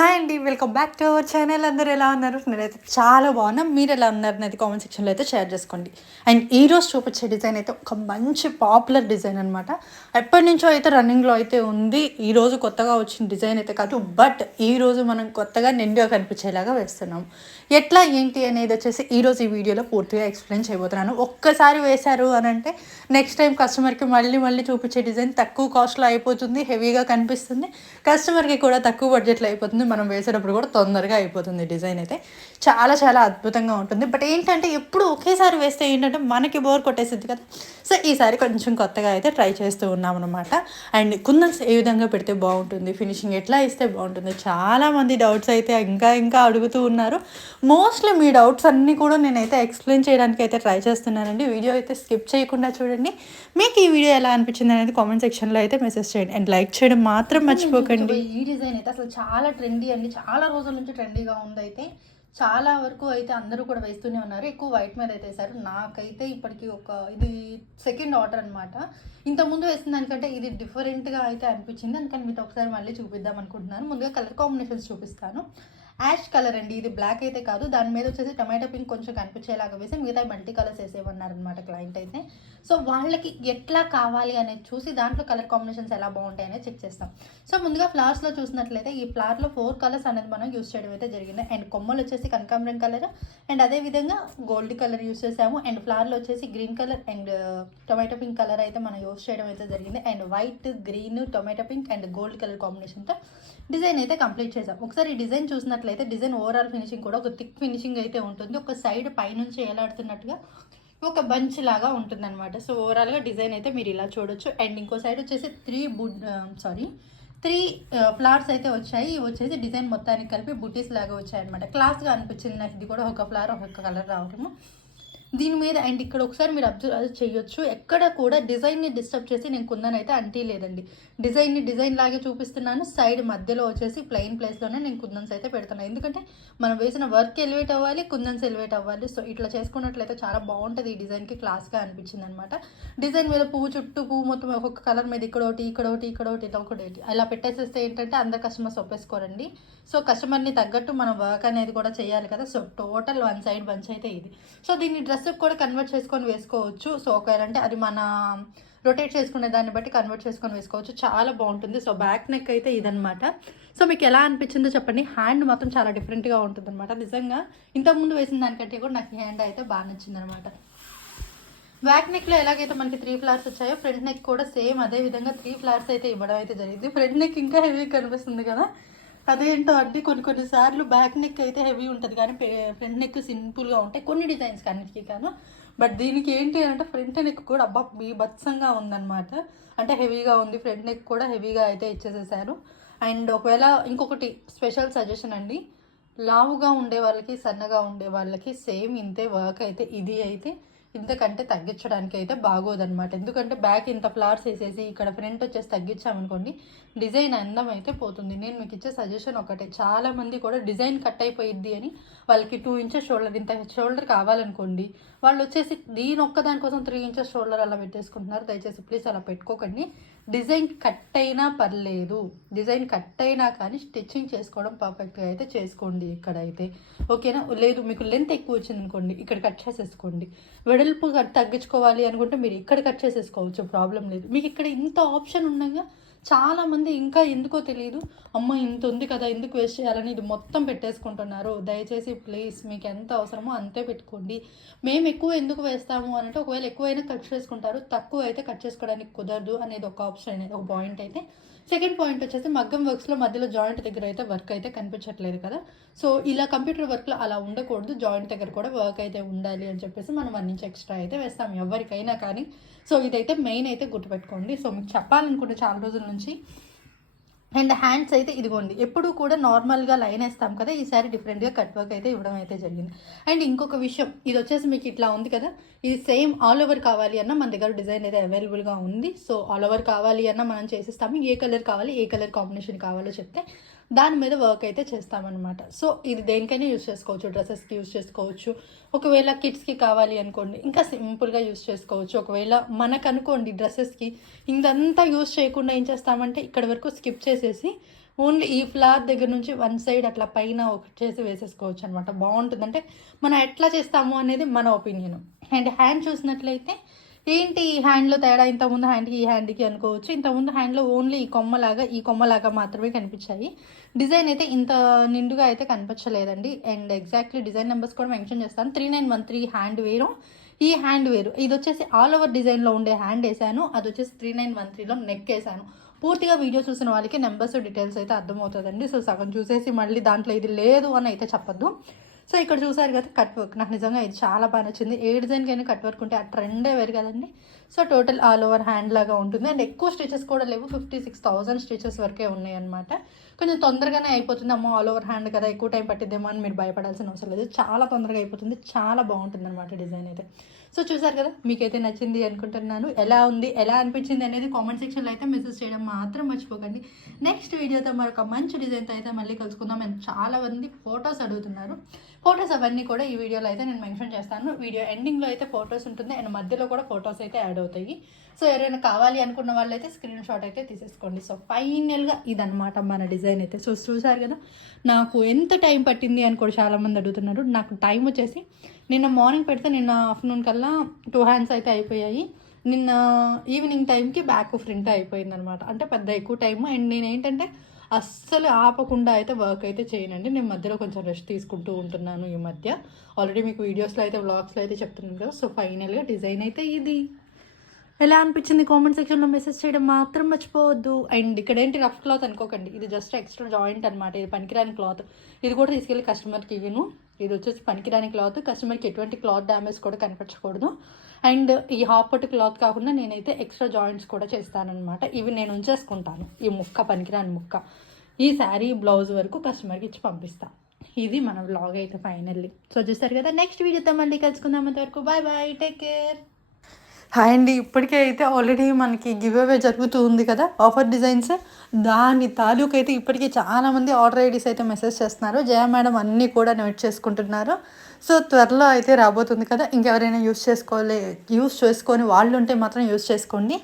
は అండి welcome back to our channel. అందరూ ఎలా ఉన్నారు? నేనైతే చాలా బాగున్నా. మీరు ఎలా ఉన్నారు అనేది కామెంట్ సెక్షన్లో అయితే షేర్ చేసుకోండి. అండ్ ఈ రోజు చూపించే డిజైన్ అయితే ఒక మంచి పాపులర్ డిజైన్ అనమాట ఎప్పటి నుంచో అయితే రన్నింగ్లో అయితే ఉంది. ఈ రోజు కొత్తగా వచ్చిన డిజైన్ అయితే కాదు. బట్ ఈ రోజు మనం కొత్తగా నిండుగా కనిపించేలాగా వేస్తున్నాం. ఎట్లా ఏంటి అనేది వచ్చేసి ఈరోజు ఈ వీడియోలో పూర్తిగా ఎక్స్ప్లెయిన్ చేయబోతున్నాను. ఒక్కసారి వేశారు అని అంటే నెక్స్ట్ టైం కస్టమర్కి మళ్ళీ మళ్ళీ చూపించే డిజైన్ తక్కువ కాస్ట్లో అయిపోతుంది హెవీగా కనిపిస్తుంది. కస్టమర్కి కూడా తక్కువ బడ్జెట్లో అయిపోతుంది. మనం వేసేటప్పుడు కూడా తొందరగా అయిపోతుంది డిజైన్ అయితే. చాలా చాలా అద్భుతంగా ఉంటుంది. బట్ ఏంటంటే ఎప్పుడు ఒకేసారి వేస్తే ఏంటంటే మనకి బోర్ కొట్టేసింది కదా. సో ఈసారి కొంచెం కొత్తగా అయితే ట్రై చేస్తూ ఉన్నాం అనమాట అండ్ కుందన్స్ ఏ విధంగా పెడితే బాగుంటుంది? ఫినిషింగ్ ఎట్లా ఇస్తే బాగుంటుంది? చాలామంది డౌట్స్ అయితే ఇంకా ఇంకా అడుగుతూ ఉన్నారు. మోస్ట్లీ మీ డౌట్స్ అన్నీ కూడా నేనైతే ఎక్స్ప్లెయిన్ చేయడానికి అయితే ట్రై చేస్తున్నానండి. వీడియో అయితే స్కిప్ చేయకుండా చూడండి. మీకు ఈ వీడియో ఎలా అనిపించింది అనేది కామెంట్ సెక్షన్లో అయితే మెసేజ్ చేయండి. అండ్ లైక్ చేయడం మాత్రం మర్చిపోకండి. ఈ డిజైన్ అయితే అసలు చాలా ట్రెండీ ట్రెండీ చాలా రోజుల నుంచి ట్రెండీగా ఉంది అయితే చాలా వరకు అయితే అందరూ కూడా వేస్తూనే ఉన్నారు. ఎక్కువ వైట్ మీద అయితే వేశారు. నాకైతే ఇప్పటికి ఒక ఇది సెకండ్ ఆర్డర్ అనమాట ఇంతకుముందు వేసిన దానికంటే ఇది డిఫరెంట్గా అయితే అనిపించింది. అందుకని మీతో ఒకసారి మళ్ళీ చూపిద్దాం అనుకుంటున్నాను. ముందుగా కలర్ కాంబినేషన్స్ చూపిస్తాను. యాష్ కలర్ అండి. ఇది బ్లాక్ అయితే కాదు. దాని మీద వచ్చేసి టమాటో పింక్ కొంచెం కనిపించేలాగా వేసి మిగతా మల్టీ కలర్స్ వేసేవన్నారనమాట క్లయింట్ అయితే. సో వాళ్ళకి ఎట్లా కావాలి అనేది చూసి దాంట్లో కలర్ కాంబినేషన్స్ ఎలా బాగుంటాయి అనేది చెక్ చేస్తాం. సో ముందుగా ఫ్లవర్స్లో చూసినట్లయితే ఈ ఫ్లవర్లో ఫోర్ కలర్స్ అనేది మనం యూస్ చేయడం అయితే జరిగింది. అండ్ కొమ్మలు వచ్చేసి కనకాంబరం కలర్ అండ్ అదే విధంగా గోల్డ్ కలర్ యూస్ చేసాము అండ్ ఫ్లవర్లో వచ్చేసి green colour and tomato pink colour అయితే మనం యూస్ చేయడం అయితే జరిగింది. And white green tomato pink and gold colour కాంబినేషన్తో డిజైన్ అయితే కంప్లీట్ చేసాం ఒకసారి డిజైన్ చూసినట్లయితే డిజైన్ ఓవరాల్ ఫినిషింగ్ కూడా ఒక థిక్ ఫినిషింగ్ అయితే ఉంటుంది. ఒక సైడ్ పైనుంచి ఎలాడుతున్నట్టుగా ఒక బంచ్ లాగా ఉంటుందన్నమాట. సో ఓవరాల్గా డిజైన్ అయితే మీరు ఇలా చూడొచ్చు. అండ్ ఇంకో సైడ్ వచ్చేసి three bud sorry three flowers అయితే వచ్చాయి. వచ్చేసి డిజైన్ మొత్తానికి కలిపి బుటీస్ లాగా వచ్చాయి అనమాట క్లాస్గా అనిపించింది. నాకు ఇది కూడా ఒక ఫ్లవర్ ఒక కలర్ రావటము. దీని మీద అండ్ ఇక్కడ ఒకసారి మీరు అబ్జర్వ్ చేయొచ్చు. ఎక్కడ కూడా డిజైన్ని డిస్టర్బ్ చేసి నేను కుందన్ అయితే అంటీ లేదండి. డిజైన్ని డిజైన్ లాగే చూపిస్తున్నాను. సైడ్ మధ్యలో వచ్చేసి ప్లెయిన్ ప్లేస్లోనే నేను కుందన్స్ అయితే పెడుతున్నాను ఎందుకంటే మనం వేసిన వర్క్ ఎలివేట్ అవ్వాలి కుందన్స్ ఎలివేట్ అవ్వాలి. సో ఇట్లా చేసుకున్నట్లయితే చాలా బాగుంటుంది ఈ డిజైన్కి క్లాస్గా అనిపించింది అనమాట డిజైన్ మీద పువ్వు చుట్టూ పువ్వు మొత్తం ఒక్కొక్క కలర్ మీద ఇక్కడ ఒకటి ఇక్కడ ఒకటి ఇక్కడ ఒకటి. ఇలా ఒకటి అలా పెట్టేసేస్తే ఏంటంటే అందరు కస్టమర్స్ ఒప్పేసుకోరండి. సో కస్టమర్ని తగ్గట్టు మనం వర్క్ అనేది కూడా చేయాలి కదా. So total one side bunch అయితే ఇది. సో దీన్ని డ్రెస్ కూడా కన్వర్ట్ చేసుకొని వేసుకోవచ్చు. సో ఒకవేళ అంటే అది మన రొటేట్ చేసుకునే దాన్ని బట్టి కన్వర్ట్ చేసుకొని వేసుకోవచ్చు. చాలా బాగుంటుంది. సో బ్యాక్ నెక్ అయితే ఇదనమాట సో మీకు ఎలా అనిపించిందో చెప్పండి. హ్యాండ్ మాత్రం చాలా డిఫరెంట్గా ఉంటుంది అనమాట నిజంగా ఇంతకుముందు వేసిన దానికంటే కూడా నాకు హ్యాండ్ అయితే బాగా నచ్చింది అనమాట బ్యాక్ నెక్లో ఎలాగైతే మనకి త్రీ ఫ్లవర్స్ వచ్చాయో ఫ్రంట్ నెక్ కూడా సేమ్ అదే విధంగా త్రీ ఫ్లవర్స్ అయితే ఇవ్వడం అయితే జరిగింది. ఫ్రంట్ నెక్ ఇంకా హెవీ కనిపిస్తుంది కదా. అదేంటో అంటే కొన్ని కొన్ని సార్లు బ్యాక్ నెక్ అయితే హెవీ ఉంటుంది కానీ ఫ్రంట్ నెక్ సింపుల్గా ఉంటాయి. కొన్ని డిజైన్స్ అన్నిటికీ కాను బట్ దీనికి ఏంటి అంటే ఫ్రంట్ నెక్ కూడా అబ్బా బీభత్సంగా ఉందన్నమాట. అంటే హెవీగా ఉంది ఫ్రంట్ నెక్ కూడా హెవీగా అయితే ఇచ్చేసేసారు. అండ్ ఒకవేళ ఇంకొకటి స్పెషల్ సజెషన్ అండి. లావుగా ఉండే వాళ్ళకి సన్నగా ఉండే వాళ్ళకి సేమ్ ఇంతే వర్క్ అయితే ఇది అయితే ఇంతకంటే తగ్గించడానికి అయితే బాగోదన్నమాట. ఎందుకంటే బ్యాక్ ఇంత ఫ్లవర్స్ వేసేసి ఇక్కడ ఫ్రంట్ వచ్చేసి తగ్గించామనుకోండి డిజైన్ అందం అయితే పోతుంది. నేను మీకు ఇచ్చే సజెషన్ ఒకటే. చాలా మంది కూడా డిజైన్ కట్ అయిపోయిద్ది అని వాళ్ళకి టూ ఇంచెస్ షోల్డర్ ఇంత షోల్డర్ కావాలనుకోండి వాళ్ళు వచ్చేసి దీని ఒక్క దానికోసం త్రీ ఇంచెస్ షోల్డర్ అలా పెట్టేసుకుంటున్నారు. దయచేసి ప్లీజ్ అలా పెట్టుకోకండి. డిజైన్ కట్ అయినా పర్లేదు. డిజైన్ కట్ అయినా కానీ స్టిచ్చింగ్ చేసుకోవడం పర్ఫెక్ట్గా అయితే చేసుకోండి ఇక్కడైతే. ఓకేనా? లేదు మీకు లెంత్ ఎక్కువ వచ్చింది అనుకోండి ఇక్కడ కట్ చేసేసుకోండి. వెడల్పు కట్ తగ్గించుకోవాలి అనుకుంటే మీరు ఇక్కడ కట్ చేసేసుకోవచ్చు ప్రాబ్లం లేదు. మీకు ఇక్కడ ఇంత ఆప్షన్ ఉండగా చాలామంది ఇంకా ఎందుకో తెలియదు అమ్మ ఇంత ఉంది కదా ఎందుకు వేస్ట్ చేయాలని ఇది మొత్తం పెట్టేసుకుంటున్నారు. దయచేసి ప్లీజ్ మీకు ఎంత అవసరమో అంతే పెట్టుకోండి. మేము ఎక్కువ ఎందుకు వేస్తాము అని అంటే ఒకవేళ ఎక్కువైనా కట్ చేసుకుంటారు తక్కువ అయితే కట్ చేసుకోవడానికి కుదరదు అనేది ఒక ఆప్షన్ అనేది ఒక పాయింట్ అయితే. సెకండ్ పాయింట్ వచ్చేసి మగ్గం వర్క్స్లో మధ్యలో జాయింట్ దగ్గర అయితే వర్క్ అయితే కనిపించట్లేదు కదా. సో ఇలా కంప్యూటర్ వర్క్లో అలా ఉండకూడదు. జాయింట్ దగ్గర కూడా వర్క్ అయితే ఉండాలి అని చెప్పేసి మనం వన్ ఇంచ్ ఎక్స్ట్రా అయితే వేస్తాం ఎవరికైనా కానీ. సో ఇదైతే మెయిన్ అయితే గుర్తుపెట్టుకోండి. సో మీకు చెప్పాలనుకుంటే చాలా రోజుల నుంచి అండ్ హ్యాండ్స్ అయితే ఇదిగోండి ఎప్పుడు కూడా నార్మల్గా లైన్ వేస్తాం కదా ఈసారి డిఫరెంట్గా కట్ వర్క్ అయితే ఇవ్వడం అయితే జరిగింది. అండ్ ఇంకొక విషయం ఇది వచ్చేసి మీకు ఇట్లా ఉంది కదా ఇది సేమ్ ఆల్ ఓవర్ కావాలి అన్న మన దగ్గర డిజైన్ అయితే అవైలబుల్గా ఉంది. సో ఆల్ ఓవర్ కావాలి అన్న మనం చేసిస్తాము ఏ కలర్ కావాలి ఏ కలర్ కాంబినేషన్ కావాలో చెప్తే దాని మీద వర్క్ అయితే చేస్తామన్నమాట. సో ఇది దేనికైనా యూస్ చేసుకోవచ్చు. డ్రెస్సెస్కి యూస్ చేసుకోవచ్చు. ఒకవేళ కిడ్స్కి కావాలి అనుకోండి ఇంకా సింపుల్గా యూస్ చేసుకోవచ్చు. ఒకవేళ మనకు అనుకోండి డ్రెస్సెస్కి ఇదంతా యూస్ చేయకుండా ఏం చేస్తామంటే ఇక్కడ వరకు స్కిప్ చేసేసి ఓన్లీ ఈ ఫ్లవర్ దగ్గర నుంచి వన్ సైడ్ అట్లా పైన ఒకటి చేసి వేసేసుకోవచ్చు అనమాట బాగుంటుంది అంటే మనం ఎట్లా చేస్తాము అనేది మన ఒపీనియన్ అండ్ హ్యాండ్ చూసినట్లయితే ఏంటి ఈ హ్యాండ్లో తేడా? ఇంతకుముందు హ్యాండ్కి ఈ హ్యాండ్కి అనుకోవచ్చు. ఇంతకుముందు హ్యాండ్లో ఓన్లీ ఈ కొమ్మలాగా ఈ కొమ్మలాగా మాత్రమే కనిపించాయి. డిజైన్ అయితే ఇంత నిండుగా అయితే కనిపించలేదండి. అండ్ ఎగ్జాక్ట్లీ డిజైన్ నెంబర్స్ కూడా మెన్షన్ చేస్తాను. Three nine one three hand వేరు. ఈ హ్యాండ్ వేరు. ఇది వచ్చేసి ఆల్ ఓవర్ డిజైన్లో ఉండే హ్యాండ్ వేసాను అది వచ్చేసి త్రీ నైన్ వన్ త్రీలో నెక్ వేసాను పూర్తిగా వీడియో చూసిన వాళ్ళకి నెంబర్స్ డీటెయిల్స్ అయితే అర్థమవుతుందండి. సో సగం చూసేసి మళ్ళీ దాంట్లో ఇది లేదు అని అయితే చెప్పద్దు. సో ఇక్కడ చూసారు కదా కట్ వర్క్. నాకు నిజంగా ఇది చాలా బాగా నచ్చింది. ఏ డిజైన్కి అయినా కట్ వర్క్ ఉంటే ఆ ట్రెండే వేరు కదండి. So total all over hand లాగా ఉంటుంది. అండ్ ఎక్కువ స్టిచెస్ కూడా లేవు. ఫిఫ్టీ సిక్స్ థౌసండ్ స్టిచెస్ వరకే ఉన్నాయి అనమాట కొంచెం తొందరగానే అయిపోతుంది అమ్మో ఆల్ ఓవర్ హ్యాండ్ కదా ఎక్కువ టైం పట్టిద్దేమో అని మీరు భయపడాల్సిన అవసరం లేదు. చాలా తొందరగా అయిపోతుంది చాలా బాగుంటుంది అనమాట డిజైన్ అయితే. సో చూసారు కదా మీకైతే నచ్చింది అనుకుంటున్నాను. ఎలా ఉంది ఎలా అనిపించింది అనేది కామెంట్ సెక్షన్లో అయితే మెసేజ్ చేయడం మాత్రం మర్చిపోకండి. నెక్స్ట్ వీడియోతో మరొక మంచి డిజైన్తో అయితే మళ్ళీ కలుసుకుందాం. అండ్ చాలా మంది ఫొటోస్ అడుగుతున్నారు. ఫొటోస్ అవన్నీ కూడా ఈ వీడియోలో అయితే నేను మెన్షన్ చేస్తాను. వీడియో ఎండింగ్లో అయితే ఫొటోస్ ఉంటుంది. అండ్ మధ్యలో కూడా ఫొటోస్ అయితే యాడ్ అవుతాయి. సో ఎవరైనా కావాలి అనుకున్న వాళ్ళు అయితే స్క్రీన్ షాట్ అయితే తీసేసుకోండి. సో ఫైనల్గా ఇదనమాట మన డిజైన్ అయితే. సో చూసారు కదా నాకు ఎంత టైం పట్టింది అని కూడా చాలామంది అడుగుతున్నారు. నాకు టైం వచ్చేసి నిన్న మార్నింగ్ పెడితే నిన్న ఆఫ్టర్నూన్ కల్లా టూ హ్యాండ్స్ అయితే అయిపోయాయి. నిన్న ఈవినింగ్ టైంకి బ్యాక్ ఫ్రంట్ అయిపోయింది అనమాట అంటే పెద్ద ఎక్కువ టైం అండ్ నేను ఏంటంటే అస్సలు ఆపకుండా అయితే వర్క్ అయితే చేయనండి. నేను మధ్యలో కొంచెం రెస్ట్ తీసుకుంటూ ఉంటున్నాను ఈ మధ్య. ఆల్రెడీ మీకు వీడియోస్లో అయితే వ్లాగ్స్లో అయితే చెప్తున్నాను కదా. సో ఫైనల్గా డిజైన్ అయితే ఇది. ఎలా అనిపించింది కామెంట్ సెక్షన్లో మెసేజ్ చేయడం మాత్రం మర్చిపోవద్దు. అండ్ ఇక్కడ ఏంటి రఫ్ క్లాత్ అనుకోకండి. ఇది జస్ట్ ఎక్స్ట్రా జాయింట్ అనమాట ఇది పనికిరాని క్లాత్ ఇది కూడా తీసుకెళ్ళి కస్టమర్కి ఇవ్వను. ఇది వచ్చేసి పనికిరాని క్లాత్ కస్టమర్కి ఎటువంటి క్లాత్ డ్యామేజ్ కూడా కనిపించకూడదు. అండ్ ఈ హాఫ్ క్లాత్ కాకుండా నేనైతే ఎక్స్ట్రా జాయింట్స్ కూడా చేస్తానమాట ఇవి నేను ఉంచేసుకుంటాను. ఈ ముక్క పనికిరాని ముక్క. ఈ శారీ బ్లౌజ్ వరకు కస్టమర్కి ఇచ్చి పంపిస్తాను ఇది మన బ్లాగ్ అయితే ఫైనల్లీ సో చూస్తారు కదా? నెక్స్ట్ వీడియోతో మళ్ళీ కలుసుకుందాం అంతవరకు. Bye bye take care hi అండి. ఇప్పటికే అయితే ఆల్రెడీ మనకి గివ్ అవే జరుగుతూ ఉంది కదా ఆఫర్ డిజైన్స్ దాని తాలూకు అయితే ఇప్పటికే చాలామంది ఆర్డర్ ఐడీస్ అయితే మెసేజ్ చేస్తున్నారు. జయ మేడం అన్నీ కూడా నోట్ చేసుకుంటున్నారు. సో త్వరలో అయితే రాబోతుంది కదా ఇంకెవరైనా యూస్ చేసుకోలే యూస్ చేసుకొని వాళ్ళు ఉంటే మాత్రం యూస్ చేసుకోండి.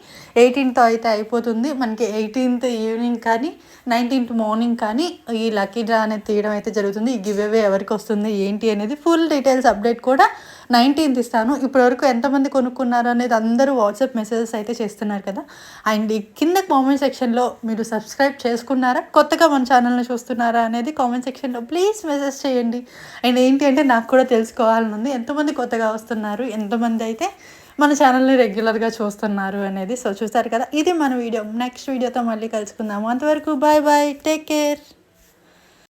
ఎయిటీన్త్ అయితే అయిపోతుంది మనకి ఎయిటీన్త్ ఈవినింగ్ కానీ నైన్టీన్త్ మార్నింగ్ కానీ ఈ లక్కీ డ్రా అనేది తీయడం అయితే జరుగుతుంది. ఈ గివ్ అవే ఎవరికి వస్తుంది ఏంటి అనేది ఫుల్ డీటెయిల్స్ అప్డేట్ కూడా నైన్టీన్త్ ఇస్తాను. ఇప్పటివరకు ఎంతమంది కొనుక్కున్నారు అనేది అందరూ వాట్సాప్ మెసేజెస్ అయితే చేస్తున్నారు కదా. అండ్ ఈ కింద కామెంట్ సెక్షన్లో మీరు సబ్స్క్రైబ్ చేసుకున్నారా కొత్తగా మన ఛానల్ని చూస్తున్నారా అనేది కామెంట్ సెక్షన్లో ప్లీజ్ మెసేజ్ చేయండి. అండ్ ఏంటి అంటే నాకు కూడా తెలుసుకోవాలని ఉంది. ఎంతమంది కొత్తగా వస్తున్నారు ఎంతమంది అయితే మన ఛానల్ని రెగ్యులర్గా చూస్తున్నారు అనేది సో చూసారు కదా. ఇది మన వీడియో నెక్స్ట్ వీడియోతో మళ్ళీ కలుసుకుందాము. అంతవరకు బాయ్ బాయ్ టేక్ కేర్